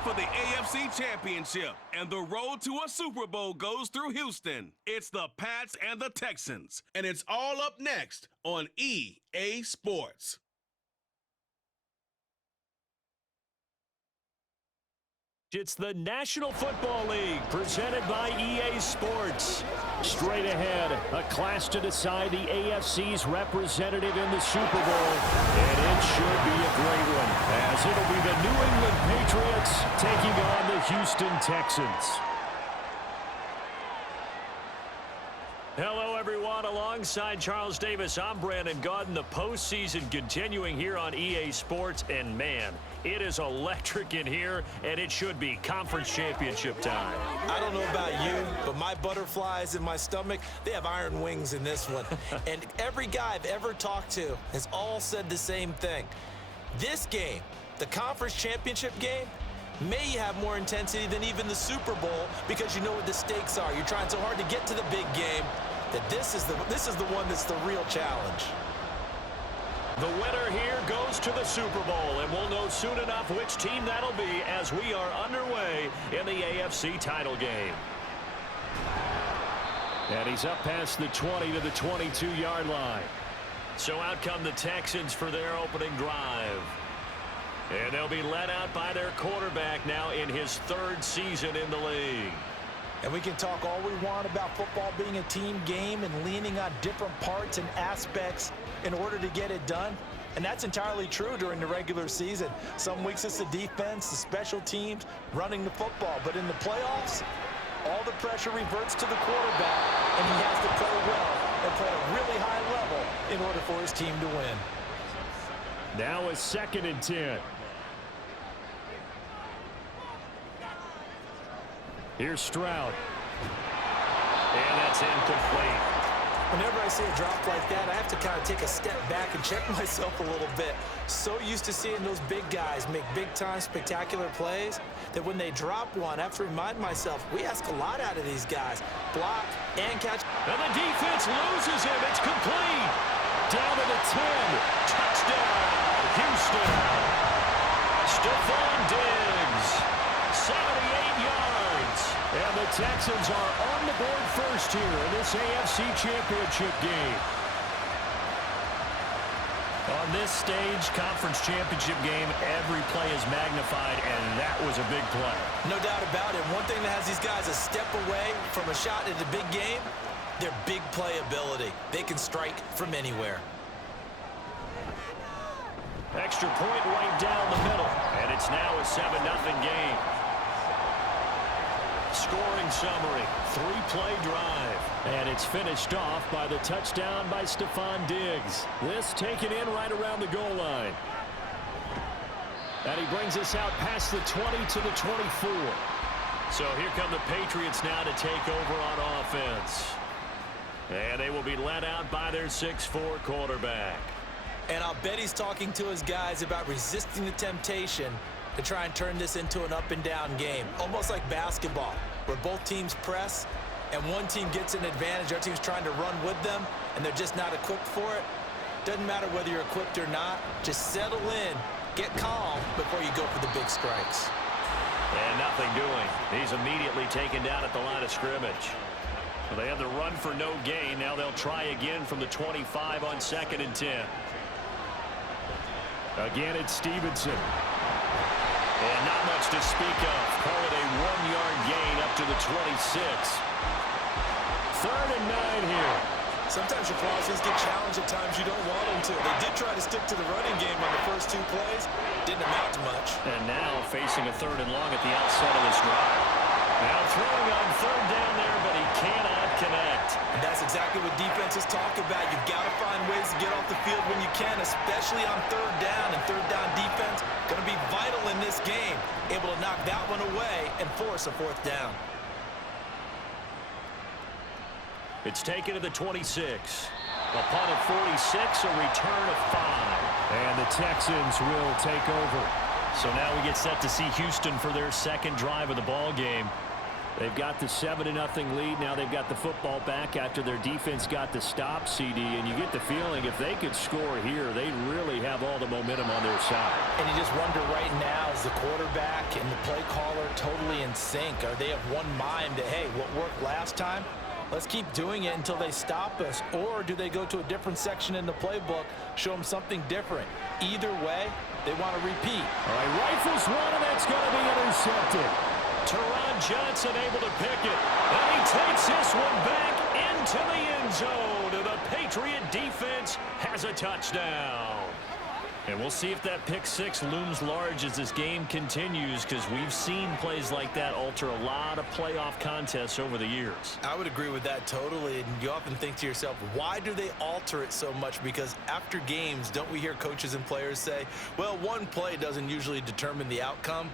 fight for the AFC Championship, and the road to a Super Bowl goes through Houston. It's the Pats and the Texans, and it's all up next on EA Sports. It's the National Football League presented by EA Sports. Straight ahead, a clash to decide the AFC's representative in the Super Bowl. And it should be a great one, as it'll be the New England Patriots taking on the Houston Texans. Hello, everyone. Alongside Charles Davis, I'm Brandon Gaudin. The postseason continuing here on EA Sports. And, man, it is electric in here, and it should be conference championship time. I don't know about you, but my butterflies in my stomach, they have iron wings in this one. And every guy I've ever talked to has all said the same thing. This game, the conference championship game, may have more intensity than even the Super Bowl because you know what the stakes are. You're trying so hard to get to the big game that this is the one that's the real challenge. The winner here goes to the Super Bowl, and we'll know soon enough which team that'll be as we are underway in the AFC title game. And he's up past the 20 to the 22-yard line. So out come the Texans for their opening drive. And they'll be led out by their quarterback now in his third season in the league. And we can talk all we want about football being a team game and leaning on different parts and aspects in order to get it done. And that's entirely true during the regular season. Some weeks it's the defense, the special teams, running the football. But in the playoffs, all the pressure reverts to the quarterback, and he has to play well and play at a really high level in order for his team to win. Now a 2nd and 10. Here's Stroud. And that's incomplete. Whenever I see a drop like that, I have to kind of take a step back and check myself a little bit. So used to seeing those big guys make big-time spectacular plays that when they drop one, I have to remind myself, we ask a lot out of these guys. Block and catch. And the defense loses him. It's complete. Down to the 10. Touchdown, Houston. Stephon Diggs, 78 yards. And the Texans are on the board first here in this AFC Championship game. On this stage, conference championship game, every play is magnified, and that was a big play. No doubt about it. One thing that has these guys a step away from a shot at the big game, their big play ability. They can strike from anywhere. Extra point right down the middle, and it's now a 7-0 game. Scoring summary, 3-play drive. And it's finished off by the touchdown by Stephon Diggs. This taken in right around the goal line. And he brings us out past the 20 to the 24. So here come the Patriots now to take over on offense. And they will be led out by their 6'4" quarterback. And I'll bet he's talking to his guys about resisting the temptation to try and turn this into an up-and-down game. Almost like basketball, where both teams press, and one team gets an advantage, the other team's trying to run with them, and they're just not equipped for it. Doesn't matter whether you're equipped or not. Just settle in, get calm before you go for the big strikes. And nothing doing. He's immediately taken down at the line of scrimmage. Well, they have the run for no gain. Now they'll try again from the 25 on 2nd and 10. Again, it's Stevenson. And not much to speak of. Call it a 1-yard gain up to the 26. 3rd and 9 here. Sometimes your crossings get challenged at times you don't want them to. They did try to stick to the running game on the first 2 plays. Didn't amount to much. And now facing a 3rd and long at the outset of this drive. Now throwing on 3rd down there, but he cannot connect. And that's exactly what defenses talk about. You've got to find ways to get off the field when you can, especially on 3rd down. And 3rd down defense going to be vital in this game. Able to knock that one away and force a 4th down. It's taken to the 26. A punt of 46, a return of 5. And the Texans will take over. So now we get set to see Houston for their 2nd drive of the ball game. They've got the 7-0 lead. Now they've got the football back after their defense got the stop, CD. And you get the feeling if they could score here, they really have all the momentum on their side. And you just wonder right now, is the quarterback and the play caller totally in sync? Are they of one mind that, hey, what worked last time, let's keep doing it until they stop us? Or do they go to a different section in the playbook, show them something different? Either way, they want to repeat. All right, rifles one, and that's going to be intercepted. Teron Johnson able to pick it. And he takes this one back into the end zone. And the Patriot defense has a touchdown. And we'll see if that pick six looms large as this game continues, because we've seen plays like that alter a lot of playoff contests over the years. I would agree with that totally. And you often think to yourself, why do they alter it so much? Because after games, don't we hear coaches and players say, well, one play doesn't usually determine the outcome?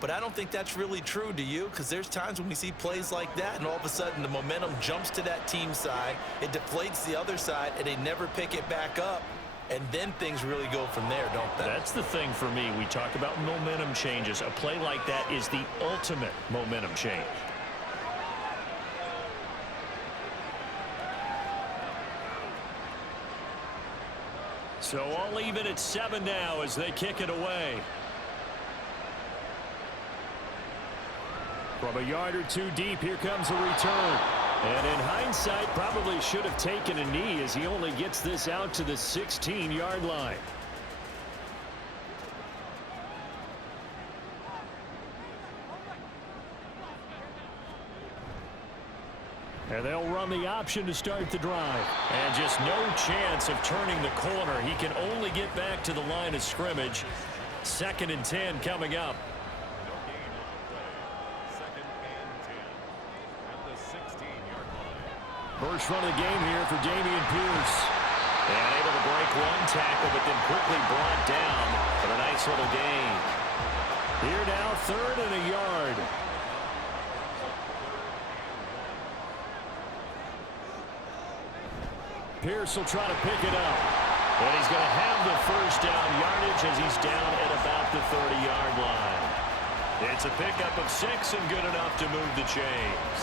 But I don't think that's really true, do you? Because there's times when we see plays like that, and all of a sudden the momentum jumps to that team side, it deflates the other side, and they never pick it back up. And then things really go from there, don't they? That's the thing for me. We talk about momentum changes. A play like that is the ultimate momentum change. So all even at 7 now as they kick it away. From a yard or two deep, here comes a return. And in hindsight, probably should have taken a knee as he only gets this out to the 16-yard line. And they'll run the option to start the drive. And just no chance of turning the corner. He can only get back to the line of scrimmage. 2nd and 10 coming up. First run of the game here for Dameon Pierce. And able to break one tackle, but then quickly brought down for a nice little gain. Here now, 3rd and a yard. Pierce will try to pick it up. And he's going to have the first down yardage as he's down at about the 30-yard line. It's a pickup of 6 and good enough to move the chains.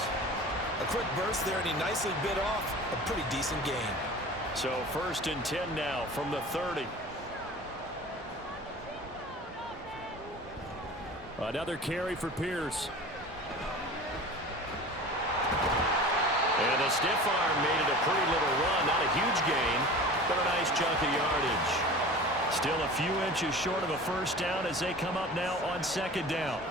A quick burst there, and he nicely bit off a pretty decent gain. So 1st and 10 now from the 30. Another carry for Pierce. And a stiff arm made it a pretty little run. Not a huge gain, but a nice chunk of yardage. Still a few inches short of a first down as they come up now on 2nd down.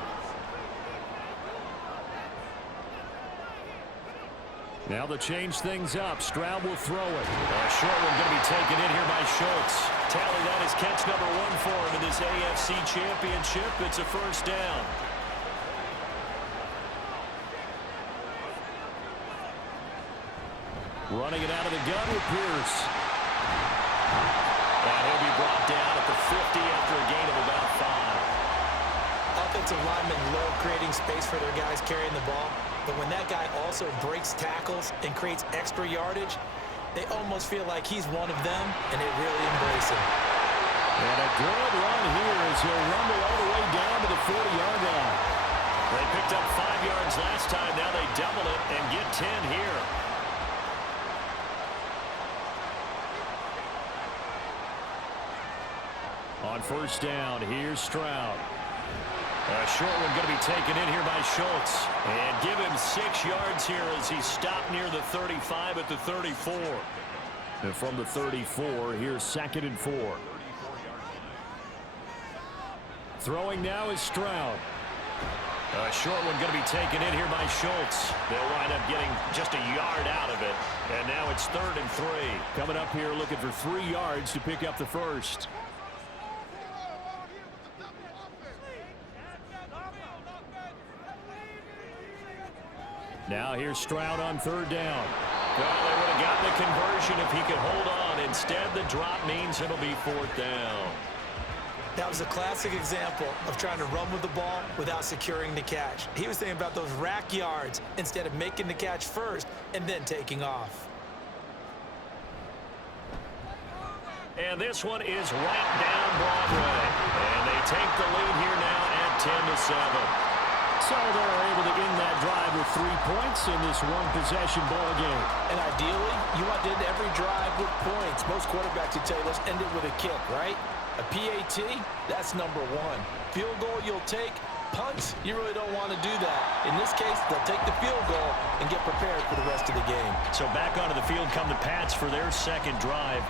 Now to change things up, Stroud will throw it. A short one going to be taken in here by Schultz. Tally, that is catch number 1 for him in this AFC Championship. It's a first down. Running it out of the gun with Pierce. And he'll be brought down at the 50 after a gain of about 5. Offensive linemen love creating space for their guys carrying the ball. But when that guy also breaks tackles and creates extra yardage, they almost feel like he's one of them, and they really embrace him. And a good run here as he'll rumble all the way down to the 40-yard line. They picked up 5 yards last time. Now they double it and get 10 here. On first down, here's Stroud. A short one going to be taken in here by Schultz. And give him 6 yards here as he stopped near the 35 at the 34. And from the 34, here's 2nd and 4. Throwing now is Stroud. A short one going to be taken in here by Schultz. They'll wind up getting just a yard out of it. And now it's 3rd and 3. Coming up here looking for 3 yards to pick up the first. Now here's Stroud on 3rd down. Well, they would have gotten the conversion if he could hold on. Instead, the drop means it'll be 4th down. That was a classic example of trying to run with the ball without securing the catch. He was thinking about those rack yards instead of making the catch first and then taking off. And this one is right down Broadway. And they take the lead here now at 10-7. So they're able to end that drive with 3 points in this one-possession ball game. And ideally, you want to end every drive with points. Most quarterbacks would tell you, let's end it with a kick, right? A PAT, that's number one. Field goal you'll take. Punts, you really don't want to do that. In this case, they'll take the field goal and get prepared for the rest of the game. So back onto the field come the Pats for their second drive.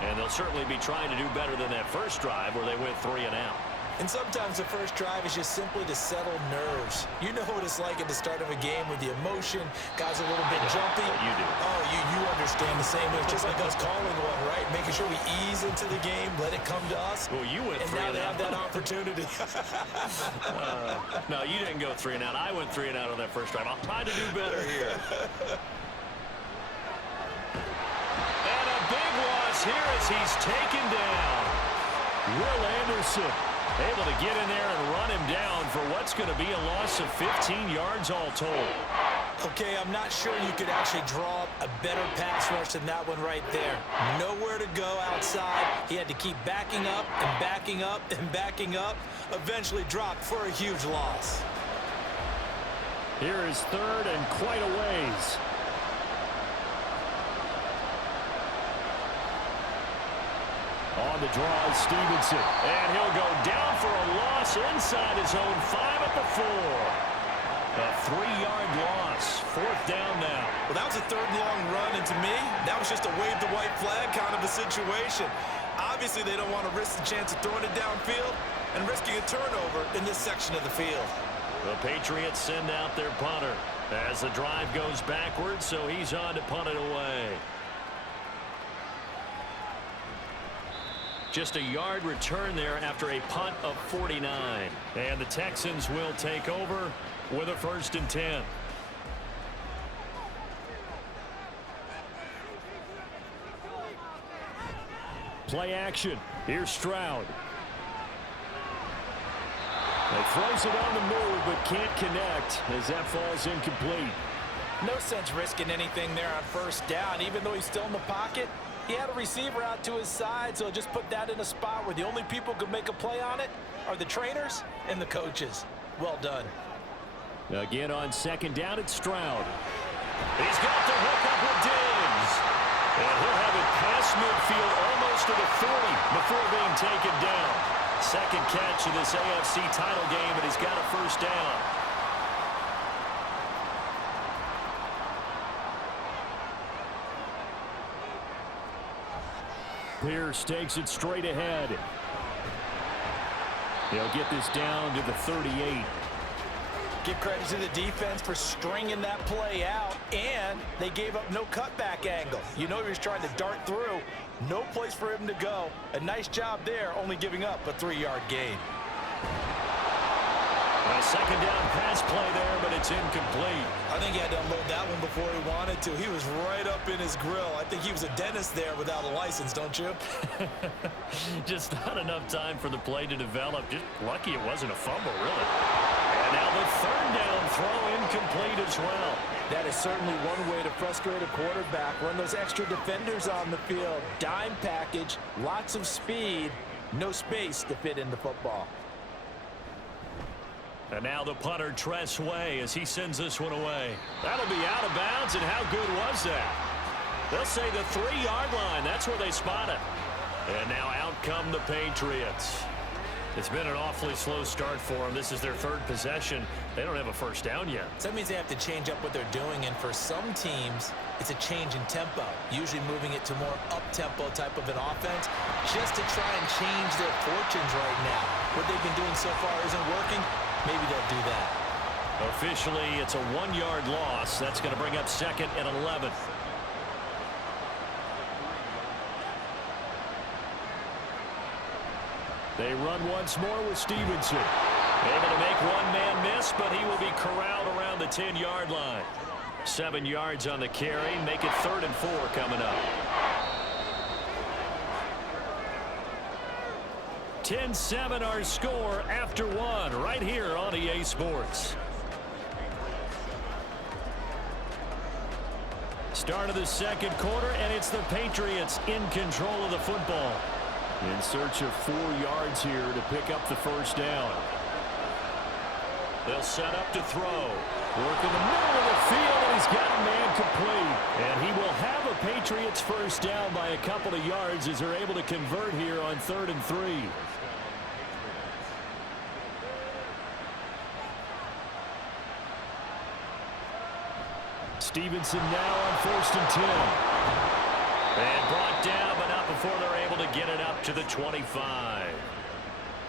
And they'll certainly be trying to do better than that first drive where they went 3 and out. And sometimes the first drive is just simply to settle nerves. You know what it's like at the start of a game with the emotion. Guys are a little bit jumpy. You do. Oh, you understand the same. It's just like us calling one, right? Making sure we ease into the game, let it come to us. Well, you went 3 and out. And now they out. have that opportunity. No, you didn't go 3 and out. I went 3 and out on that first drive. I'll try to do better here. And a big loss here as he's taken down. Will Anderson able to get in there and run him down for what's going to be a loss of 15 yards all told. Okay, I'm not sure you could actually draw up a better pass rush than that one right there. Nowhere to go outside. He had to keep backing up and backing up and backing up. Eventually dropped for a huge loss. Here is third and quite a ways. On the draw is Stevenson. And he'll go down for a loss inside his own 5 at the 4. A 3-yard loss. 4th down now. Well, that was a third long run, and to me, that was just a wave the white flag kind of a situation. Obviously, they don't want to risk the chance of throwing it downfield and risking a turnover in this section of the field. The Patriots send out their punter as the drive goes backwards, so he's on to punt it away. Just a yard return there after a punt of 49. And the Texans will take over with a 1st and 10. Play action. Here's Stroud. He throws it on the move but can't connect as that falls incomplete. No sense risking anything there on 1st down. Even though he's still in the pocket, he had a receiver out to his side, so just put that in a spot where the only people who could make a play on it are the trainers and the coaches. Well done. Again on 2nd down, it's Stroud. He's got the hook up with Diggs. And he'll have it past midfield almost to the 40 before being taken down. 2nd catch of this AFC title game, and he's got a 1st down. Pierce takes it straight ahead. He'll get this down to the 38. Give credit to the defense for stringing that play out, and they gave up no cutback angle. You know he was trying to dart through. No place for him to go. A nice job there, only giving up a 3-yard gain. A 2nd down pass play there, but it's incomplete. I think he had to unload that one before he wanted to. He was right up in his grill. I think he was a dentist there without a license, don't you? Just not enough time for the play to develop. Just lucky it wasn't a fumble, really. And now the 3rd down throw incomplete as well. That is certainly one way to frustrate a quarterback. Run those extra defenders on the field. Dime package, lots of speed, no space to fit into football. And now the punter, Tress Way, as he sends this one away. That'll be out of bounds, and how good was that? They'll say the 3-yard line. That's where they spot it. And now out come the Patriots. It's been an awfully slow start for them. This is their 3rd possession. They don't have a 1st down yet. So that means they have to change up what they're doing, and for some teams, it's a change in tempo, usually moving it to more up-tempo type of an offense, just to try and change their fortunes right now. What they've been doing so far isn't working. Maybe they'll do that. Officially, it's a 1-yard loss. That's going to bring up 2nd and 11. They run once more with Stevenson. Able to make one man miss, but he will be corralled around the 10-yard line. 7 yards on the carry. Make it 3rd and 4 coming up. 10-7 our score after 1 right here on EA Sports. Start of the 2nd quarter, and it's the Patriots in control of the football. In search of 4 yards here to pick up the 1st down. They'll set up to throw. Work in the middle of the field, and he's got a man complete. And he will have a Patriots first down by a couple of yards as they're able to convert here on 3rd and 3. Stevenson now on 1st and 10. And brought down, but not before they're able to get it up to the 25.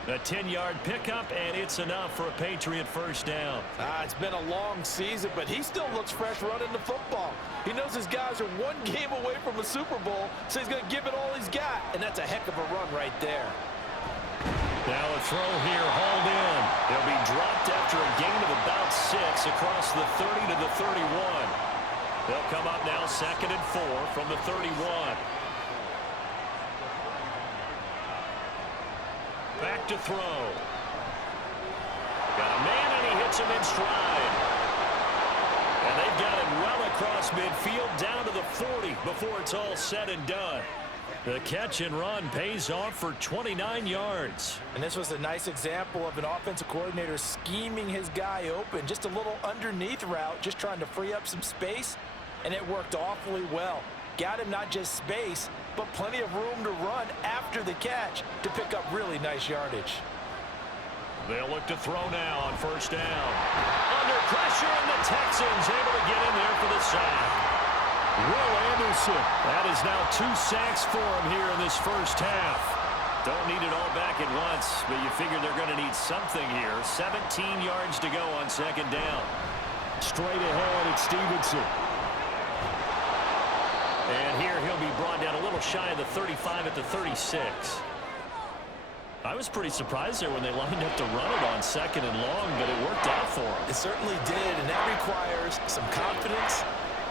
A 10-yard pickup, and it's enough for a Patriot first down. It's been a long season, but he still looks fresh running the football. He knows his guys are one game away from a Super Bowl, so he's going to give it all he's got, and that's a heck of a run right there. Now a throw here, hauled in. He'll be dropped after a gain of about 6 across the 30 to the 31. They'll come up now 2nd and 4 from the 31. Back to throw. Got a man, and he hits him in stride. And they've got him well across midfield down to the 40 before it's all said and done. The catch and run pays off for 29 yards. And this was a nice example of an offensive coordinator scheming his guy open. Just a little underneath route, just trying to free up some space, and it worked awfully well. Got him not just space, but plenty of room to run after the catch to pick up really nice yardage. They'll look to throw now on 1st down. Under pressure, and the Texans able to get in there for the sack. Will Anderson. That is now 2 sacks for him here in this first half. Don't need it all back at once, but you figure they're going to need something here. 17 yards to go on 2nd down. Straight ahead, it's Stevenson. And here he'll be brought down a little shy of the 35 at the 36. I was pretty surprised there when they lined up to run it on 2nd and long, but it worked out for him. It certainly did, and that requires some confidence,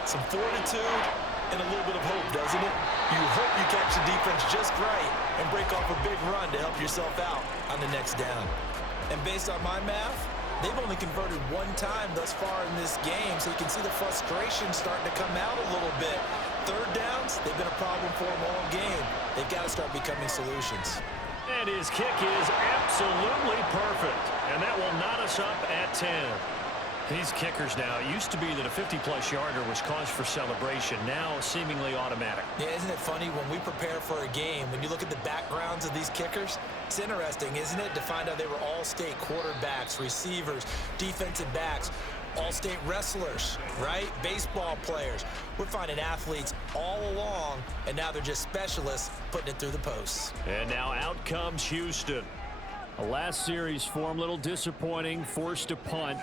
some fortitude, and a little bit of hope, doesn't it? You hope you catch the defense just right and break off a big run to help yourself out on the next down. And based on my math, they've only converted 1 time thus far in this game, so you can see the frustration starting to come out a little bit. 3rd downs, they've been a problem for them all game. They've got to start becoming solutions. And his kick is absolutely perfect. And that will knot us up at 10. These kickers now, it used to be that a 50-plus yarder was cause for celebration. Now seemingly automatic. Yeah, isn't it funny when we prepare for a game, when you look at the backgrounds of these kickers, it's interesting, isn't it, to find out they were all-state quarterbacks, receivers, defensive backs, all-state wrestlers, right? Baseball players. We're finding athletes all along, and now they're just specialists putting it through the posts. And now out comes Houston. A last series for him, a little disappointing, forced to punt.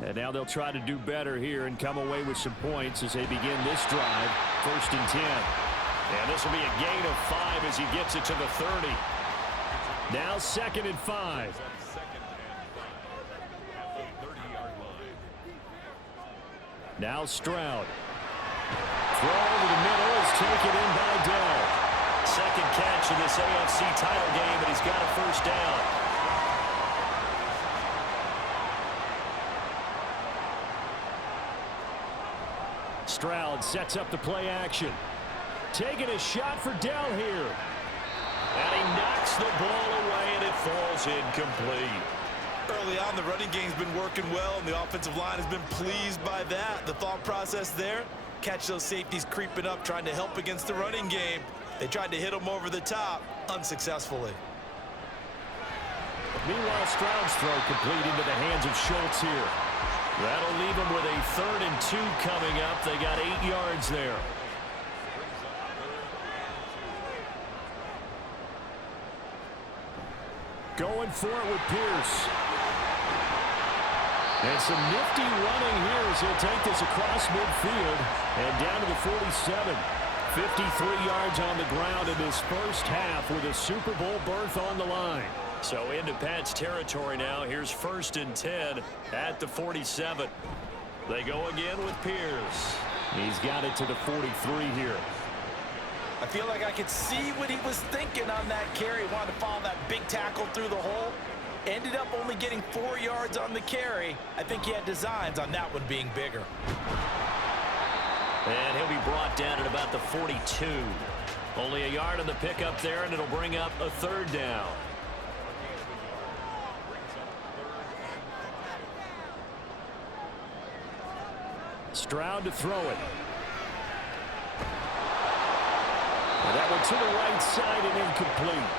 And now they'll try to do better here and come away with some points as they begin this drive. 1st and 10. And this will be a gain of 5 as he gets it to the 30. Now 2nd and 5. Now Stroud. Throw over the middle is taken in by Dell. 2nd catch in this AFC title game, and he's got a first down. Stroud sets up the play action. Taking a shot for Dell here. And he knocks the ball away, and it falls incomplete. Early on, the running game's been working well, and the offensive line has been pleased by that. The thought process there, catch those safeties creeping up, trying to help against the running game. They tried to hit them over the top, unsuccessfully. Meanwhile, Stroud's throw complete into the hands of Schultz here. That'll leave them with a 3rd and 2 coming up. They got 8 yards there. Going for it with Pierce. And some nifty running here as he'll take this across midfield and down to the 47. 53 yards on the ground in this first half with a Super Bowl berth on the line. So into Pat's territory now. Here's 1st and 10 at the 47. They go again with Pierce. He's got it to the 43 here. I feel like I could see what he was thinking on that carry. Wanted to follow that big tackle through the hole. Ended up only getting 4 yards on the carry. I think he had designs on that one being bigger. And he'll be brought down at about the 42. Only a yard on the pickup there, and it'll bring up a 3rd down. Stroud to throw it. And that one to the right side and incomplete.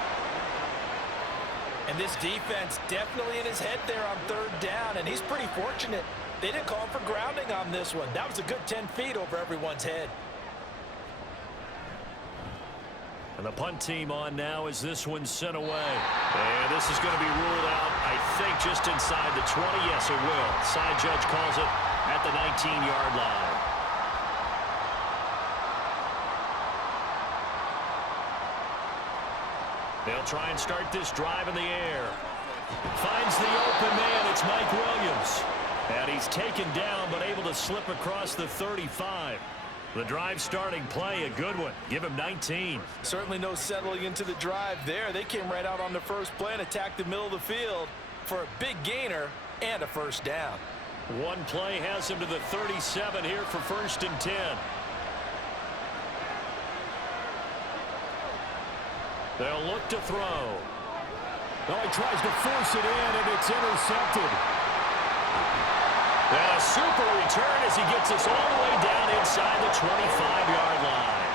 And this defense definitely in his head there on third down, and he's pretty fortunate. They didn't call him for grounding on this one. That was a good 10 feet over everyone's head. And the punt team on now as this one's sent away. And this is going to be ruled out, I think, just inside the 20. Yes, it will. Side judge calls it at the 19-yard line. They'll try and start this drive in the air. Finds the open man. It's Mike Williams. And he's taken down but able to slip across the 35. The drive starting play, a good one. Give him 19. Certainly no settling into the drive there. They came right out on the first play and attacked the middle of the field for a big gainer and a first down. One play has him to the 37 here for 1st and 10. They'll look to throw. Oh, he tries to force it in, and it's intercepted. And a super return as he gets us all the way down inside the 25-yard line.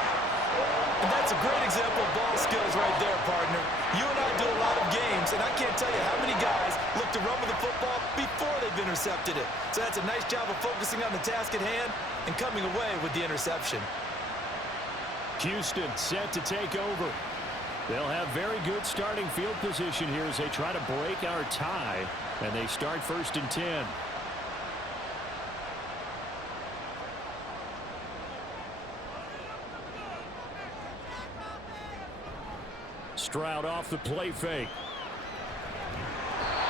And that's a great example of ball skills right there, partner. You and I do a lot of games, and I can't tell you how many guys look to run with the football before they've intercepted it. So that's a nice job of focusing on the task at hand and coming away with the interception. Houston set to take over. They'll have very good starting field position here as they try to break our tie, and they start 1st and 10. Stroud off the play fake.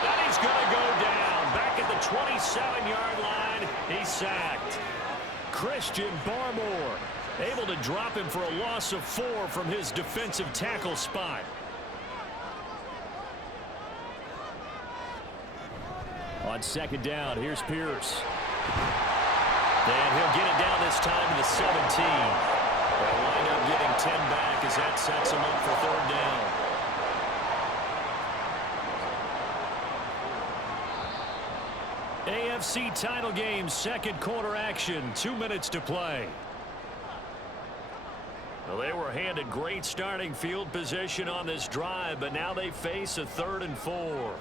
And he's going to go down. Back at the 27-yard line, he's sacked. Christian Barmore able to drop him for a loss of 4 from his defensive tackle spot. On 2nd down, here's Pierce. And he'll get it down this time to the 17. They'll wind up getting 10 back as that sets him up for 3rd down. AFC title game, 2nd quarter action, 2 minutes to play. Well, they were handed great starting field position on this drive, but now they face a 3rd and 4.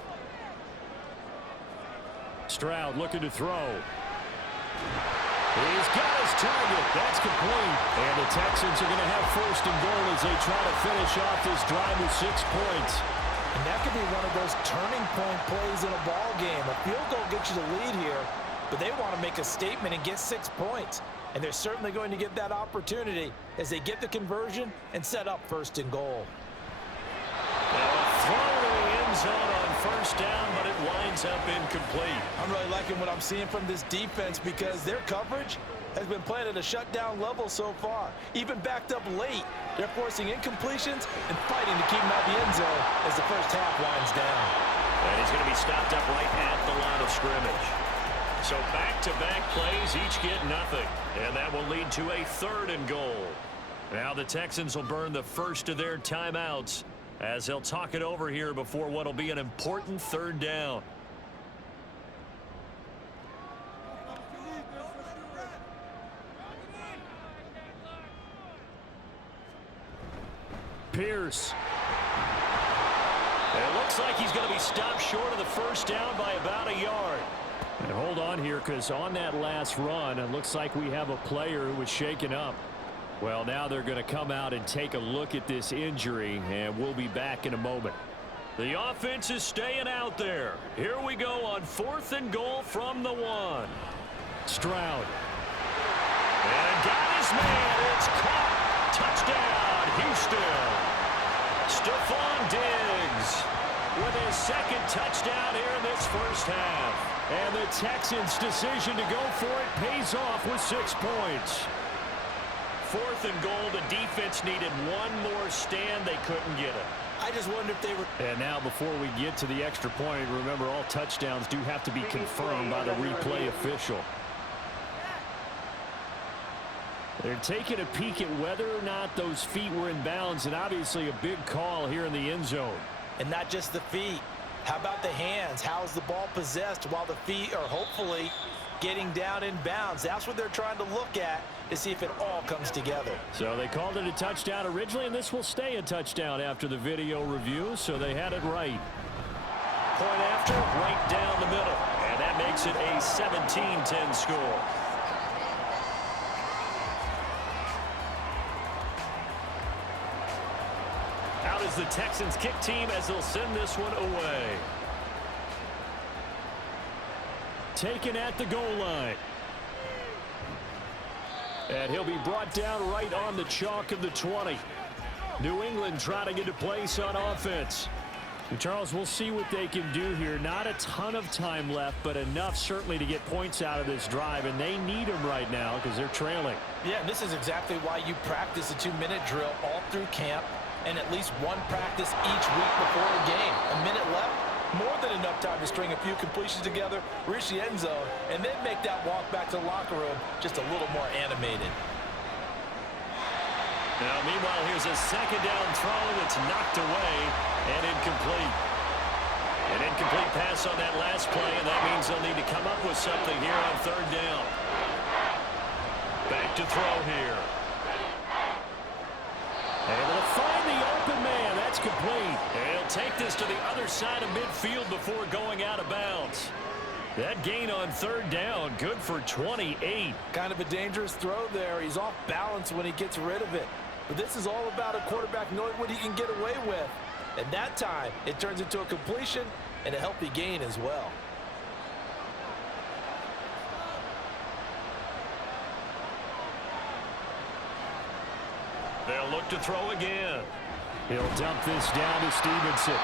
Stroud looking to throw. He's got his target. That's complete. And the Texans are going to have 1st and goal as they try to finish off this drive with 6 points. And that could be one of those turning point plays in a ball game. A field goal gets you the lead here, but they want to make a statement and get 6 points. And they're certainly going to get that opportunity as they get the conversion and set up 1st and goal. Throw to the end zone on 1st down, but it winds up incomplete. I'm really liking what I'm seeing from this defense because their coverage has been playing at a shutdown level so far. Even backed up late, they're forcing incompletions and fighting to keep them out of the end zone as the first half winds down. And he's going to be stopped up right at the line of scrimmage. So back-to-back plays, each get nothing. And that will lead to a 3rd and goal. Now the Texans will burn the first of their timeouts as they'll talk it over here before what will be an important 3rd down. Pierce. And it looks like he's going to be stopped short of the 1st down by about a yard. And hold on here, because on that last run, it looks like we have a player who was shaken up. Well, now they're going to come out and take a look at this injury, and we'll be back in a moment. The offense is staying out there. Here we go on 4th and goal from the 1. Stroud. And got his man. It's caught. Touchdown, Houston. Stephon Diggs with his 2nd touchdown here in this first half. And the Texans' decision to go for it pays off with 6 points. 4th and goal, the defense needed one more stand. They couldn't get it. I just wonder if they were... And now before we get to the extra point, remember all touchdowns do have to be confirmed by the replay official. They're taking a peek at whether or not those feet were in bounds, and obviously a big call here in the end zone. And not just the feet. How about the hands? How is the ball possessed while the feet are hopefully getting down in bounds. That's what they're trying to look at to see if it all comes together. So they called it a touchdown originally, and this will stay a touchdown after the video review, so they had it right. Point after, right down the middle, and that makes it a 17-10 score. Out is the Texans kick team as they'll send this one away. Taken at the goal line. And he'll be brought down right on the chalk of the 20. New England trying to get a place on offense. And Charles, we'll see what they can do here. Not a ton of time left, but enough certainly to get points out of this drive, and they need them right now because they're trailing. Yeah, and this is exactly why you practice a 2-minute drill all through camp and at least one practice each week before a game. A minute left, more than enough time to string a few completions together, reach the end zone, and then make that walk back to the locker room just a little more animated. Now, meanwhile, here's a second down throw that's knocked away and incomplete. An incomplete pass on that last play, and that means they'll need to come up with something here on third down. Back to throw here. Able to find the open man. That's complete. And he'll take this to the other side of midfield before going out of bounds. That gain on third down, good for 28. Kind of a dangerous throw there. He's off balance when he gets rid of it. But this is all about a quarterback knowing what he can get away with. At that time, it turns into a completion and a healthy gain as well. They'll look to throw again. He'll dump this down to Stevenson.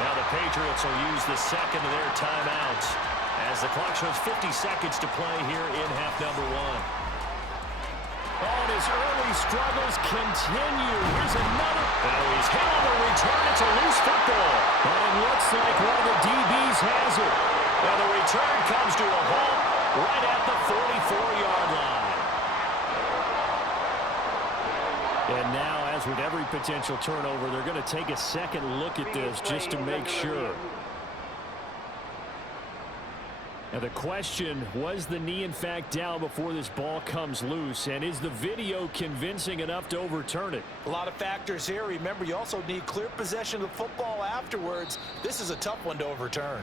Now the Patriots will use the second of their timeouts as the clock shows 50 seconds to play here in half number one. Oh, and his early struggles continue. Here's another. Now he's hit on the return. It's a loose football. And it looks like one of the DBs has it. Now the return comes to a halt right at the 44-yard line. And now, as with every potential turnover, they're going to take a second look at this just to make sure. Now the question, was the knee in fact down before this ball comes loose? And is the video convincing enough to overturn it? A lot of factors here. Remember, you also need clear possession of the football afterwards. This is a tough one to overturn.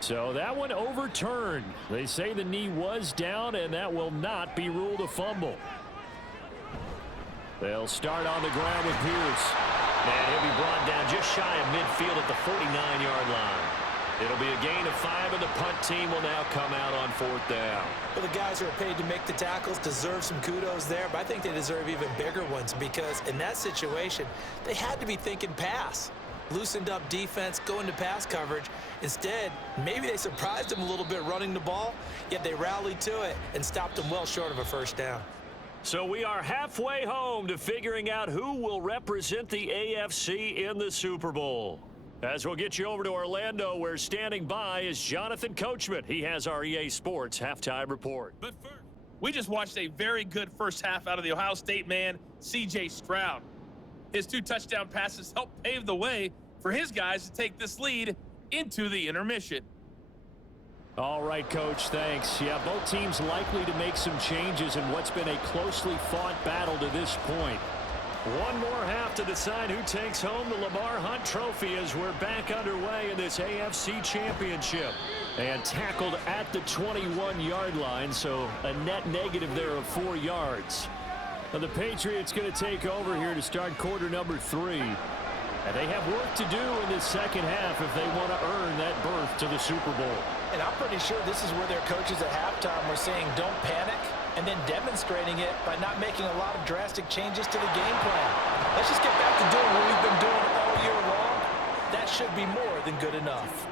So that one overturned. They say the knee was down, and that will not be ruled a fumble. They'll start on the ground with Pierce. And he'll be brought down just shy of midfield at the 49-yard line. It'll be a gain of 5, and the punt team will now come out on fourth down. Well, the guys who are paid to make the tackles deserve some kudos there, but I think they deserve even bigger ones because in that situation, they had to be thinking pass. Loosened up defense, going to pass coverage. Instead, maybe they surprised them a little bit running the ball, yet they rallied to it and stopped them well short of a first down. So we are halfway home to figuring out who will represent the AFC in the Super Bowl. As we'll get you over to Orlando, where standing by is Jonathan Coachman. He has our EA Sports halftime report. But first, we just watched a very good first half out of the Ohio State man, C.J. Stroud. His 2 touchdown passes helped pave the way for his guys to take this lead into the intermission. All right, Coach, thanks. Yeah, both teams likely to make some changes in what's been a closely fought battle to this point. One more half to decide who takes home the Lamar Hunt Trophy as we're back underway in this AFC Championship. And tackled at the 21-yard line, so a net negative there of 4 yards. Now the Patriots going to take over here to start quarter number 3. And they have work to do in this second half if they want to earn that berth to the Super Bowl. And I'm pretty sure this is where their coaches at halftime were saying don't panic, and then demonstrating it by not making a lot of drastic changes to the game plan. Let's just get back to doing what we've been doing all year long. That should be more than good enough.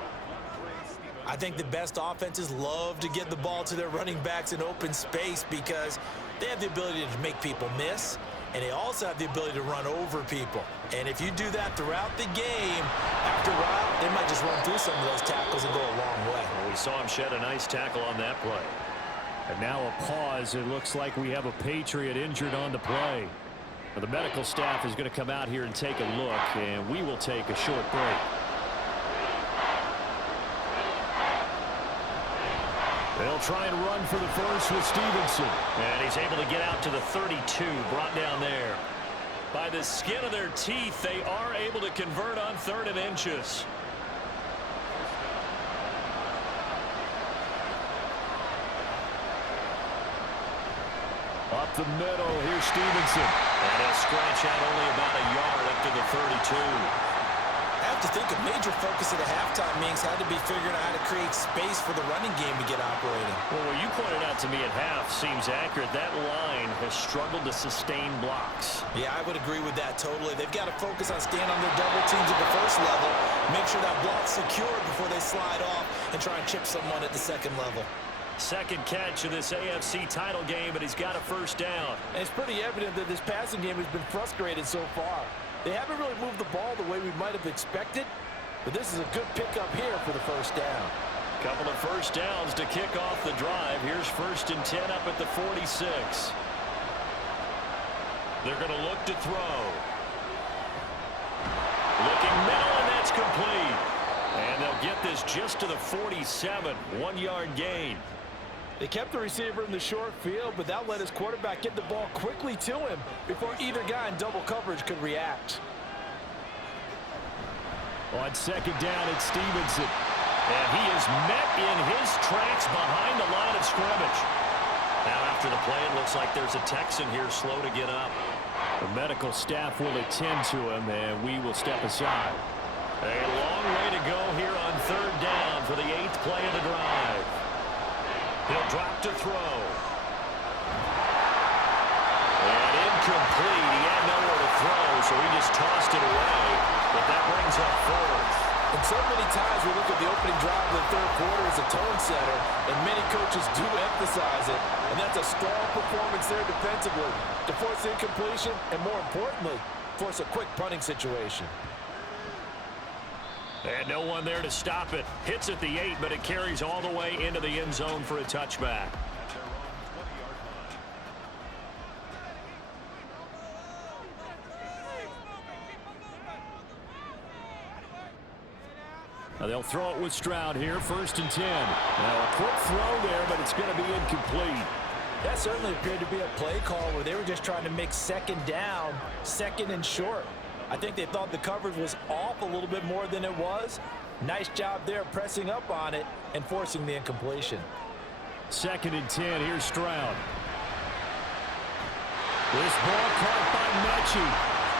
I think the best offenses love to get the ball to their running backs in open space because they have the ability to make people miss, and they also have the ability to run over people. And if you do that throughout the game, after a while, they might just run through some of those tackles and go a long way. Well, we saw him shed a nice tackle on that play. And now a pause. It looks like we have a Patriot injured on the play. Now the medical staff is going to come out here and take a look, and we will take a short break. They'll try and run for the first with Stevenson. And he's able to get out to the 32, brought down there. By the skin of their teeth, they are able to convert on 3rd and inches. Up the middle, here's Stevenson. And he'll scratch out only about a yard up to the 32. I have to think a major focus at the halftime meetings had to be figuring out how to create space for the running game to get operating. Well, what you pointed out to me at half seems accurate. That line has struggled to sustain blocks. Yeah, I would agree with that totally. They've got to focus on staying on their double teams at the first level, make sure that block's secured before they slide off and try and chip someone at the second level. Second catch of this AFC title game, and he's got a first down. And it's pretty evident that this passing game has been frustrated so far. They haven't really moved the ball the way we might have expected, but this is a good pickup here for the first down. Couple of first downs to kick off the drive. Here's 1st and 10 up at the 46. They're going to look to throw. Looking middle, and that's complete. And they'll get this just to the 47, 1-yard gain. They kept the receiver in the short field, but that let his quarterback get the ball quickly to him before either guy in double coverage could react. On 2nd down, it's Stevenson. And he is met in his tracks behind the line of scrimmage. Now after the play, it looks like there's a Texan here slow to get up. The medical staff will attend to him, and we will step aside. A long way to go here on 3rd down for the 8th play of the drive. He'll drop to throw. And incomplete. He had nowhere to throw, so he just tossed it away. But that brings up 4th. And so many times we look at the opening drive of the third quarter as a tone setter, and many coaches do emphasize it. And that's a strong performance there defensively to force incompletion and, more importantly, force a quick punting situation. And no one there to stop it. Hits at the 8, but it carries all the way into the end zone for a touchback. Now they'll throw it with Stroud here, 1st and 10. Now a quick throw there, but it's going to be incomplete. That certainly appeared to be a play call where they were just trying to make 2nd down, 2nd and short. I think they thought the coverage was off a little bit more than it was. Nice job there pressing up on it and forcing the incompletion. 2nd and 10, here's Stroud. This ball caught by Mechie.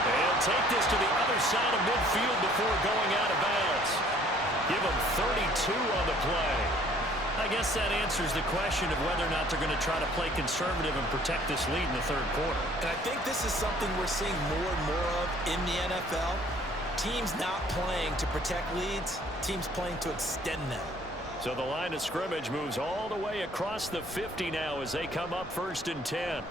They'll take this to the other side of midfield before going out of bounds. Give them 32 on the play. I guess that answers the question of whether or not they're going to try to play conservative and protect this lead in the 3rd quarter. And I think this is something we're seeing more and more of in the NFL. Teams not playing to protect leads, teams playing to extend them. So the line of scrimmage moves all the way across the 50 now as they come up 1st and 10.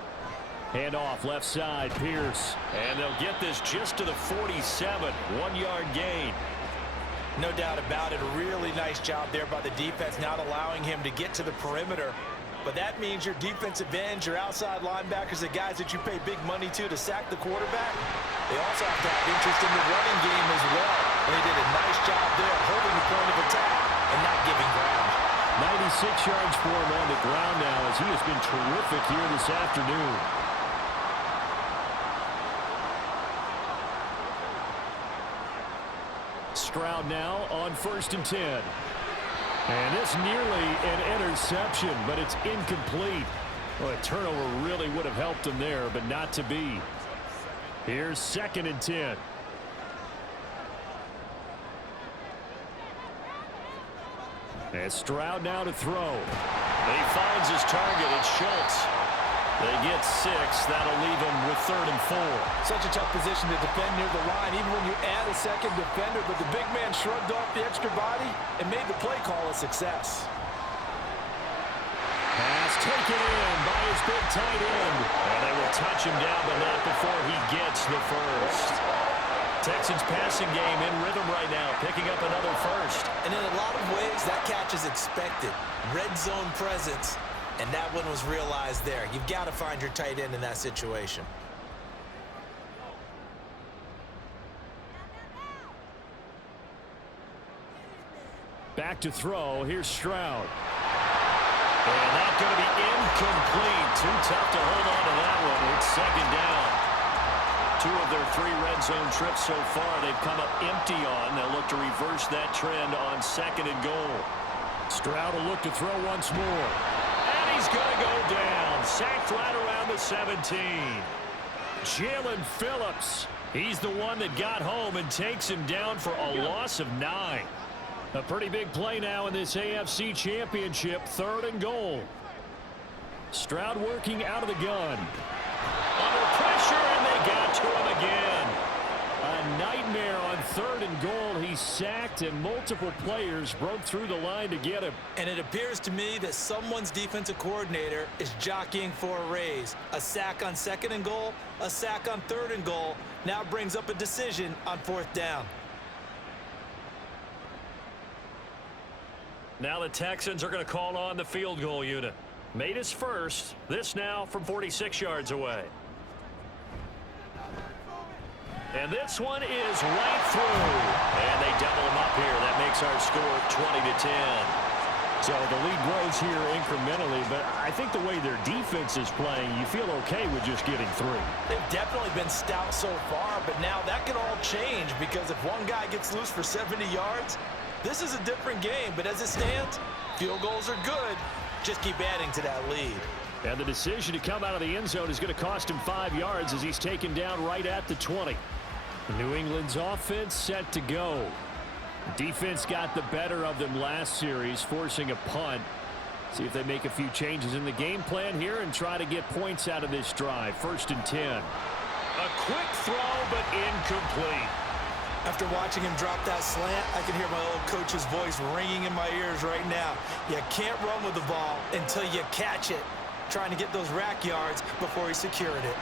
Hand off left side, Pierce. And they'll get this just to the 47, 1-yard gain. No doubt about it. A really nice job there by the defense, not allowing him to get to the perimeter. But that means your defensive ends, your outside linebackers, the guys that you pay big money to sack the quarterback, they also have to have interest in the running game as well. And they did a nice job there holding the point of attack and not giving ground. 96 yards for him on the ground now as he has been terrific here this afternoon. Stroud now on 1st and 10. And it's nearly an interception, but it's incomplete. Well, a turnover really would have helped him there, but not to be. Here's 2nd and 10. And Stroud now to throw. And he finds his target. It's Schultz. They get 6. That'll leave them with 3rd and 4. Such a tough position to defend near the line, even when you add a second defender. But the big man shrugged off the extra body and made the play call a success. Pass taken in by his big tight end. And they will touch him down, but not before he gets the first. Texans passing game in rhythm right now, picking up another first. And in a lot of ways, that catch is expected. Red zone presence. And that one was realized there. You've got to find your tight end in that situation. Back to throw. Here's Stroud. And that's going to be incomplete. Too tough to hold on to that one. It's second down. 2 of their 3 red zone trips so far they've come up empty on. They'll look to reverse that trend on 2nd and goal. Stroud will look to throw once more. And he's going to go down. Sacked right around the 17. Jalen Phillips. He's the one that got home and takes him down for a loss of 9. A pretty big play now in this AFC Championship. 3rd and goal. Stroud working out of the gun. Under pressure, and they got to him again. A nightmare on 3rd and goal. He's sacked, and multiple players broke through the line to get him. And it appears to me that someone's defensive coordinator is jockeying for a raise. A sack on 2nd and goal, a sack on 3rd and goal. Now brings up a decision on 4th down. Now the Texans are going to call on the field goal unit. Made his first. This now from 46 yards away. And this one is right through. And they double him up here. That makes our score 20-10. So the lead grows here incrementally, but I think the way their defense is playing, you feel okay with just getting 3. They've definitely been stout so far, but now that can all change because if one guy gets loose for 70 yards, this is a different game. But as it stands, field goals are good. Just keep adding to that lead. And the decision to come out of the end zone is going to cost him 5 yards as he's taken down right at the 20. New England's offense set to go. Defense got the better of them last series, forcing a punt. See if they make a few changes in the game plan here and try to get points out of this drive. 1st and 10. A quick throw, but incomplete. After watching him drop that slant, I can hear my old coach's voice ringing in my ears right now. You can't run with the ball until you catch it. Trying to get those rack yards before he secured it.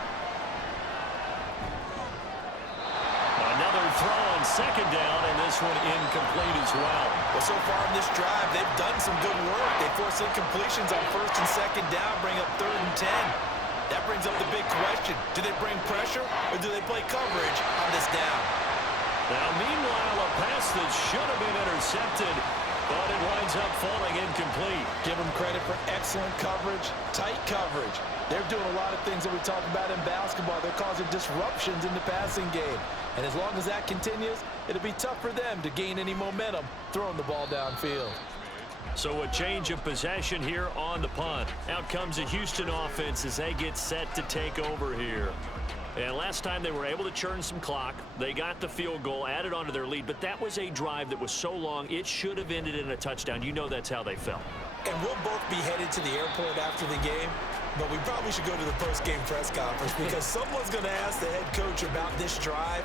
Another throw on 2nd down, and this one incomplete as well. Well, so far in this drive, they've done some good work. They force incompletions on 1st and 2nd down, bring up 3rd and 10. That brings up the big question. Do they bring pressure, or do they play coverage on this down? Now, meanwhile, a pass that should have been intercepted, but it winds up falling incomplete. Give them credit for excellent coverage, tight coverage. They're doing a lot of things that we talk about in basketball. They're causing disruptions in the passing game. And as long as that continues, it'll be tough for them to gain any momentum throwing the ball downfield. So a change of possession here on the punt. Out comes the Houston offense as they get set to take over here. And last time they were able to churn some clock. They got the field goal, added onto their lead, but that was a drive that was so long it should have ended in a touchdown. You know that's how they felt. And we'll both be headed to the airport after the game, but we probably should go to the post-game press conference because someone's going to ask the head coach about this drive,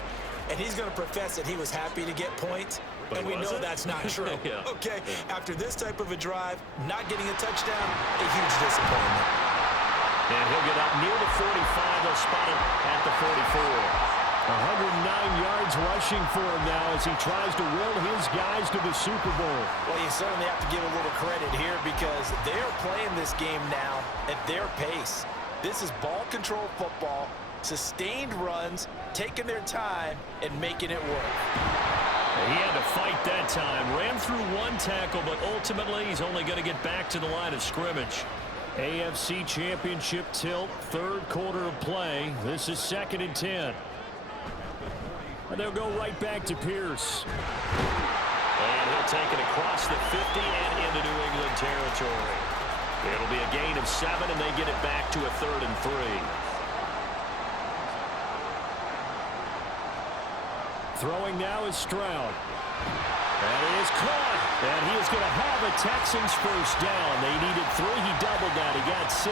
and he's going to profess that he was happy to get points, and we know that's not true. Yeah. Okay, after this type of a drive, not getting a touchdown, a huge disappointment. And he'll get up near the 45. They'll spot him at the 44. 109 yards rushing for him now as he tries to will his guys to the Super Bowl. Well, you certainly have to give a little credit here because they're playing this game now at their pace. This is ball control football, sustained runs, taking their time, and making it work. He had to fight that time. Ran through one tackle, but ultimately he's only going to get back to the line of scrimmage. AFC Championship tilt, 3rd quarter of play. This is 2nd and 10. And they'll go right back to Pierce. And he'll take it across the 50 and into New England territory. It'll be a gain of 7, and they get it back to a 3rd and 3. Throwing now is Stroud. And it is caught. And he is going to have a Texans first down. They needed 3. He doubled that. He got 6.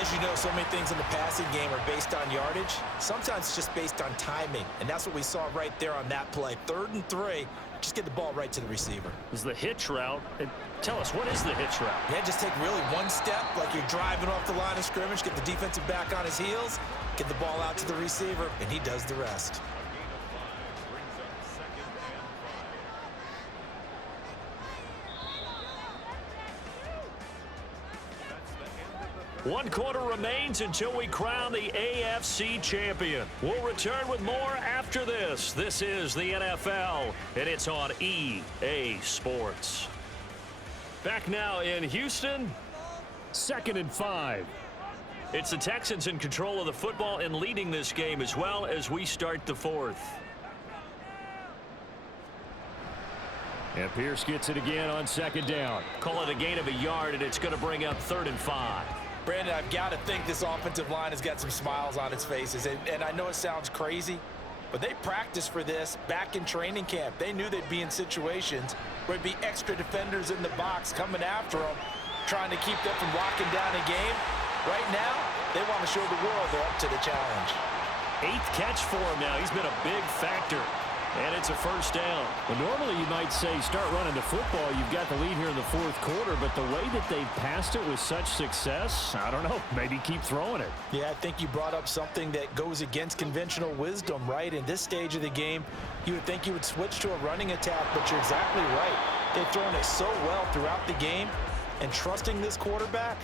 As you know, so many things in the passing game are based on yardage. Sometimes it's just based on timing. And that's what we saw right there on that play. 3rd and 3. Just get the ball right to the receiver. This is the hitch route. And tell us, what is the hitch route? Yeah, just take really one step like you're driving off the line of scrimmage, get the defensive back on his heels, get the ball out to the receiver, and he does the rest. One quarter remains until we crown the AFC champion. We'll return with more after this. This is the NFL, and it's on EA Sports. Back now in Houston. 2nd and 5. It's the Texans in control of the football and leading this game as well as we start the 4th. And Pierce gets it again on 2nd down. Call it a gain of a yard, and it's going to bring up 3rd and 5. Brandon, I've got to think this offensive line has got some smiles on its faces. And I know it sounds crazy, but they practiced for this back in training camp. They knew they'd be in situations where there'd be extra defenders in the box coming after them, trying to keep them from locking down a game. Right now, they want to show the world they're up to the challenge. 8th catch for him now. He's been a big factor. And it's a 1st down. Well, normally you might say start running the football. You've got the lead here in the 4th quarter, but the way that they've passed it with such success, I don't know, maybe keep throwing it. Yeah, I think you brought up something that goes against conventional wisdom, right? In this stage of the game, you would think you would switch to a running attack, but you're exactly right. They've thrown it so well throughout the game, and trusting this quarterback,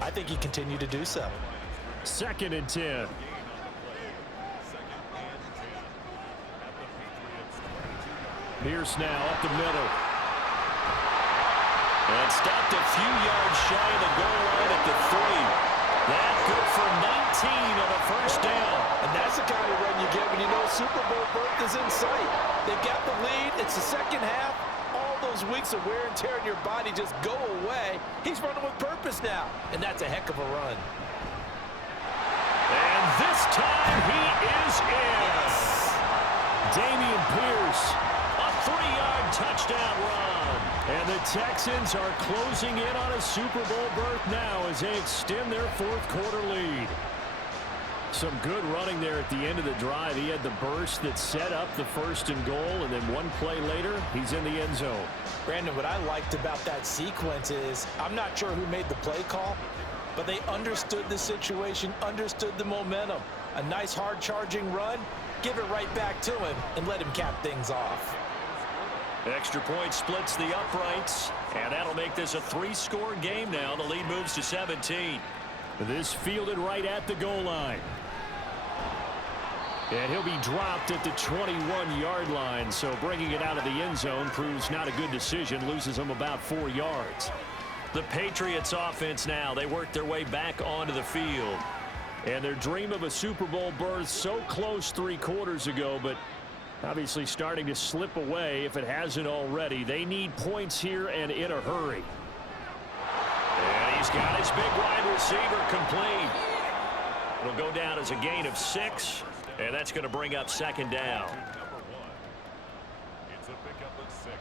I think he continued to do so. 2nd and 10. Pierce now up the middle. And stopped a few yards shy of the goal line at the 3. That good for 19 on a 1st down. And that's the kind of run you get when you know Super Bowl berth is in sight. They've got the lead. It's the 2nd half. All those weeks of wear and tear in your body just go away. He's running with purpose now. And that's a heck of a run. And this time he is in. Dameon Pierce. 3-yard touchdown run. And the Texans are closing in on a Super Bowl berth now as they extend their 4th quarter lead. Some good running there at the end of the drive. He had the burst that set up the 1st and goal, and then one play later, he's in the end zone. Brandon, what I liked about that sequence is I'm not sure who made the play call, but they understood the situation, understood the momentum. A nice hard-charging run, give it right back to him, and let him cap things off. Extra point splits the uprights, and that'll make this a 3-score game now. The lead moves to 17. This fielded right at the goal line. And he'll be dropped at the 21-yard line, so bringing it out of the end zone proves not a good decision, loses him about 4 yards. The Patriots offense now, they work their way back onto the field. And their dream of a Super Bowl berth so close 3 quarters ago, but obviously starting to slip away if it hasn't already. They need points here and in a hurry. And he's got his big wide receiver complete. It'll go down as a gain of 6, and that's going to bring up 2nd down. It's a pickup of 6.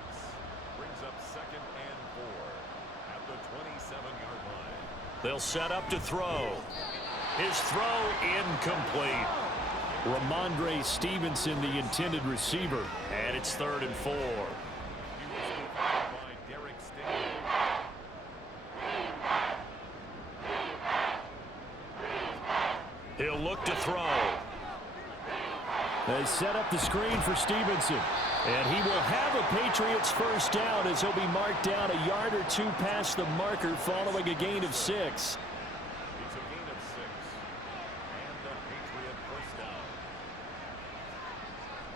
Brings up 2nd and 4 at the 27-yard line. They'll set up to throw. His throw incomplete. Ramondre Stevenson, the intended receiver. And it's 3rd and 4. He'll look to throw. They set up the screen for Stevenson. And he will have a Patriots 1st down as he'll be marked down a yard or 2 past the marker following a gain of 6.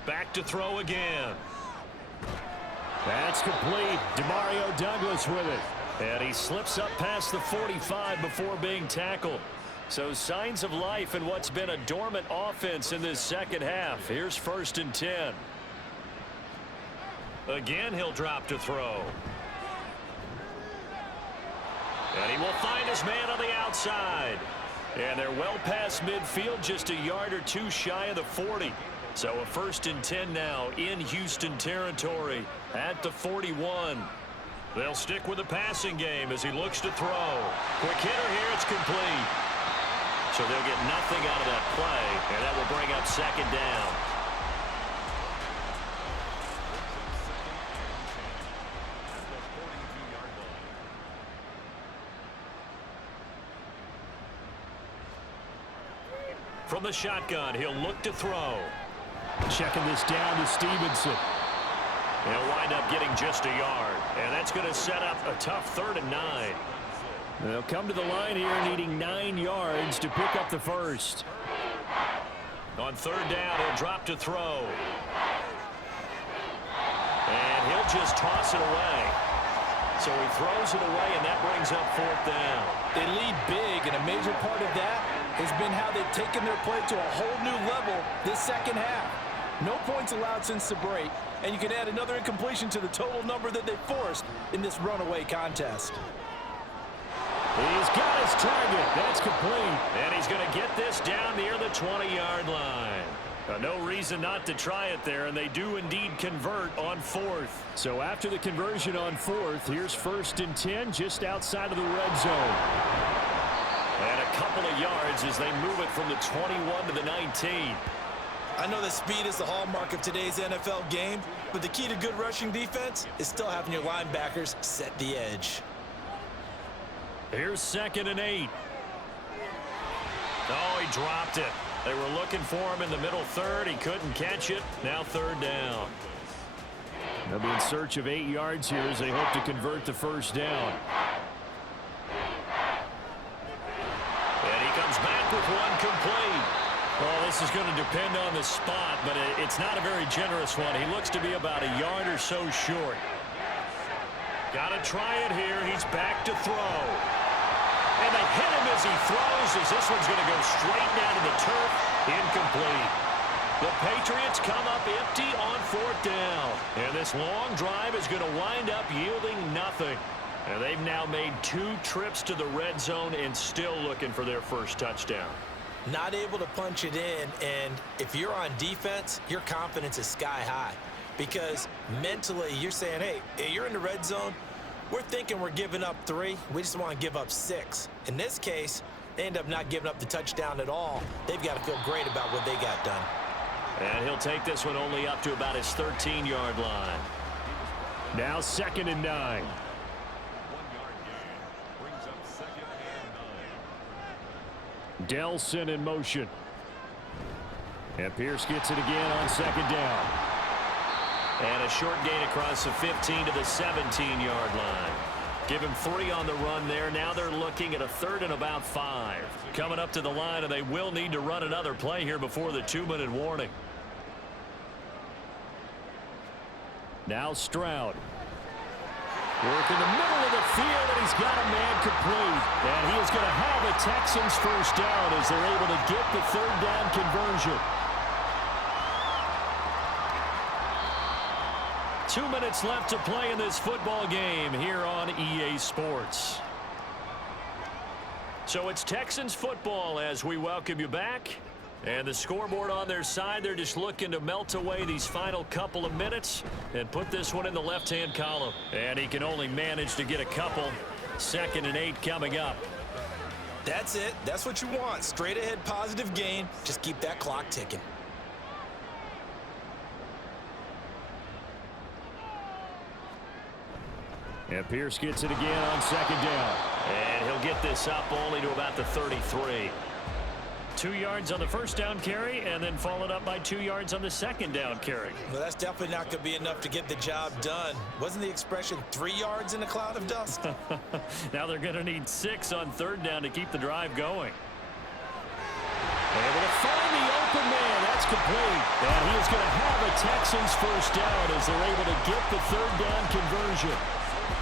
Back to throw again. That's complete. Demario Douglas with it. And he slips up past the 45 before being tackled. So signs of life in what's been a dormant offense in this 2nd half. Here's 1st and 10. Again, he'll drop to throw. And he will find his man on the outside. And they're well past midfield, just a yard or 2 shy of the 40. So a 1st and 10 now in Houston territory at the 41. They'll stick with the passing game as he looks to throw. Quick hitter here, it's complete. So they'll get nothing out of that play, and that will bring up 2nd down. From the shotgun, he'll look to throw. Checking this down to Stevenson. He'll wind up getting just a yard. And that's going to set up a tough 3rd and 9. They'll come to the line here needing 9 yards to pick up the 1st. On 3rd down, he'll drop to throw. And he'll just toss it away. So he throws it away, and that brings up 4th down. They lead big, and a major part of that has been how they've taken their play to a whole new level this second half. No points allowed since the break, and you can add another incompletion to the total number that they forced in this runaway contest. He's got his target. That's complete. And he's going to get this down near the 20-yard line. No reason not to try it there, and they do indeed convert on 4th. So after the conversion on 4th, here's 1st and 10 just outside of the red zone. And a couple of yards as they move it from the 21 to the 19. I know that speed is the hallmark of today's NFL game, but the key to good rushing defense is still having your linebackers set the edge. Here's 2nd and 8. Oh, he dropped it. They were looking for him in the middle third. He couldn't catch it. Now 3rd down. They'll be in search of 8 yards here as they hope to convert the 1st down. And he comes back with one complete. Well, this is going to depend on the spot, but it's not a very generous one. He looks to be about a yard or so short. Got to try it here. He's back to throw. And they hit him as he throws, as this one's going to go straight down to the turf. Incomplete. The Patriots come up empty on 4th down. And this long drive is going to wind up yielding nothing. And they've now made 2 trips to the red zone and still looking for their first touchdown. Not able to punch it in, and if you're on defense, your confidence is sky high. Because mentally, you're saying, hey, you're in the red zone. We're thinking we're giving up 3. We just want to give up 6. In this case, they end up not giving up the touchdown at all. They've got to feel great about what they got done. And he'll take this one only up to about his 13-yard line. Now 2nd and 9. 1-yard gain brings up 2nd and 9. Delson in motion. And Pierce gets it again on 2nd down. And a short gain across the 15 to the 17-yard line. Give him 3 on the run there. Now they're looking at a 3rd and about 5. Coming up to the line, and they will need to run another play here before the 2-minute warning. Now Stroud. Work in the middle of the field, and he's got a man complete. And he is going to have a Texans first down as they're able to get the 3rd down conversion. 2 minutes left to play in this football game here on EA Sports. So it's Texans football as we welcome you back. And the scoreboard on their side, they're just looking to melt away these final couple of minutes and put this one in the left-hand column. And he can only manage to get a couple. 2nd and 8 coming up. That's it. That's what you want. Straight ahead positive gain. Just keep that clock ticking. And Pierce gets it again on 2nd down. And he'll get this up only to about the 33. 2 yards on the first down carry, and then followed up by 2 yards on the 2nd down carry. Well, that's definitely not going to be enough to get the job done. Wasn't the expression 3 yards in a cloud of dust? Now they're going to need 6 on 3rd down to keep the drive going. Able to find the open man. That's complete. And he is going to have a Texans first down as they're able to get the 3rd down conversion.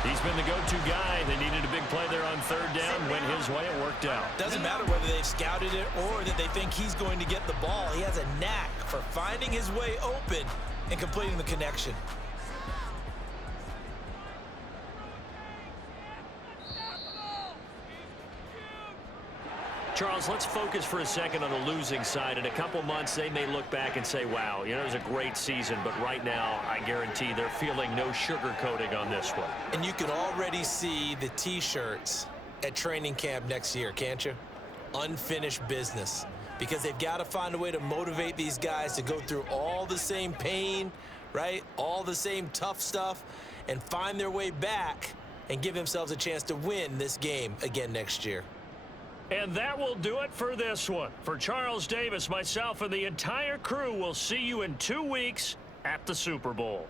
He's been the go-to guy. They needed a big play there on 3rd down. Went his way. It worked out. Doesn't matter whether they've scouted it or that they think he's going to get the ball. He has a knack for finding his way open and completing the connection. Charles, let's focus for a second on the losing side. In a couple months, they may look back and say, wow, you know, it was a great season. But right now, I guarantee they're feeling no sugarcoating on this one. And you can already see the T-shirts at training camp next year, can't you? Unfinished business. Because they've got to find a way to motivate these guys to go through all the same pain, right? All the same tough stuff, and find their way back and give themselves a chance to win this game again next year. And that will do it for this one. For Charles Davis, myself, and the entire crew, we'll see you in 2 weeks at the Super Bowl.